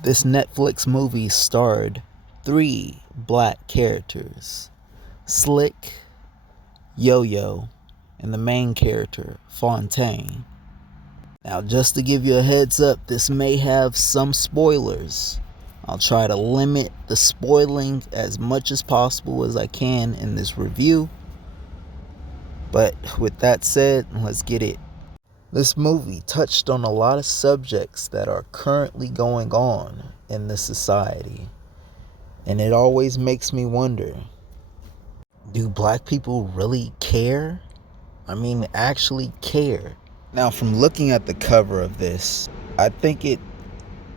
This Netflix movie starred three black characters: Slick, Yo-Yo, and the main character, Fontaine. Now, just to give you a heads up, this may have some spoilers. I'll try to limit the spoiling as much as possible as I can in this review. But with that said, let's get it. This movie touched on a lot of subjects that are currently going on in this society. And it always makes me wonder, do black people really care? I mean, actually care. Now, from looking at the cover of this, I think it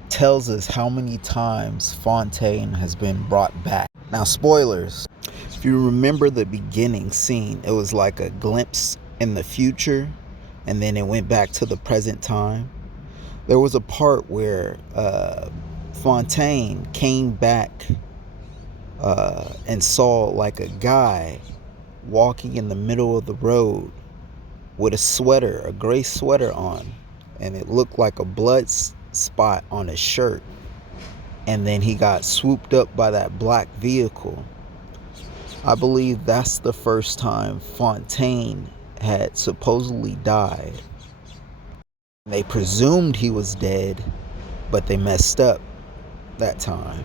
tells us how many times Fontaine has been brought back. Now, spoilers. If you remember the beginning scene, it was like a glimpse in the future, and then it went back to the present time. There was a part where Fontaine came back and saw like a guy walking in the middle of the road with a gray sweater on, and it looked like a blood spot on his shirt. And then he got swooped up by that black vehicle. I believe that's the first time Fontaine had supposedly died. They presumed he was dead, but they messed up that time.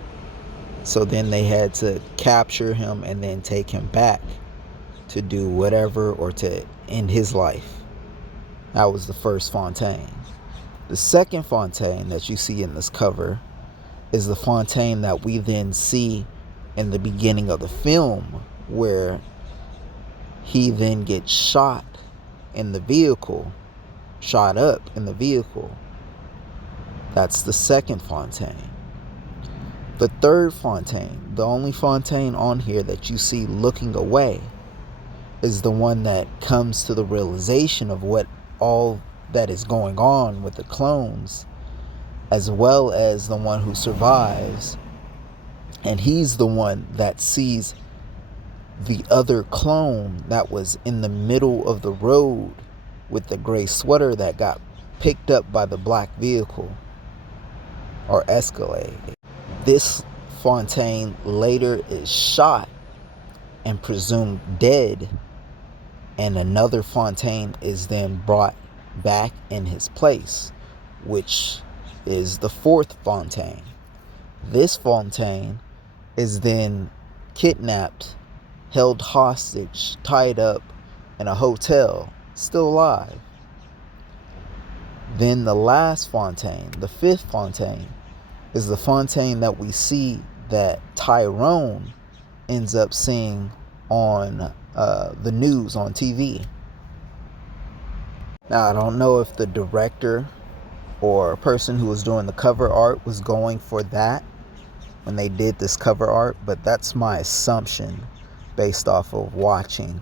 So then they had to capture him and then take him back to do whatever or to end his life. That was the first Fontaine. The second Fontaine that you see in this cover is the Fontaine that we then see in the beginning of the film, where he then gets shot up in the vehicle. That's the second Fontaine. The third Fontaine, the only Fontaine on here that you see looking away, is the one that comes to the realization of what all that is going on with the clones, as well as the one who survives. And he's the one that sees the other clone that was in the middle of the road with the gray sweater that got picked up by the black vehicle or Escalade. This Fontaine later is shot and presumed dead, and another Fontaine is then brought back in his place, which is the fourth Fontaine. This Fontaine is then kidnapped, held hostage, tied up in a hotel, still alive. Then the last Fontaine, the fifth Fontaine, is the Fontaine that we see that Tyrone ends up seeing on the news on TV. Now, I don't know if the director or person who was doing the cover art was going for that when they did this cover art, but that's my assumption based off of watching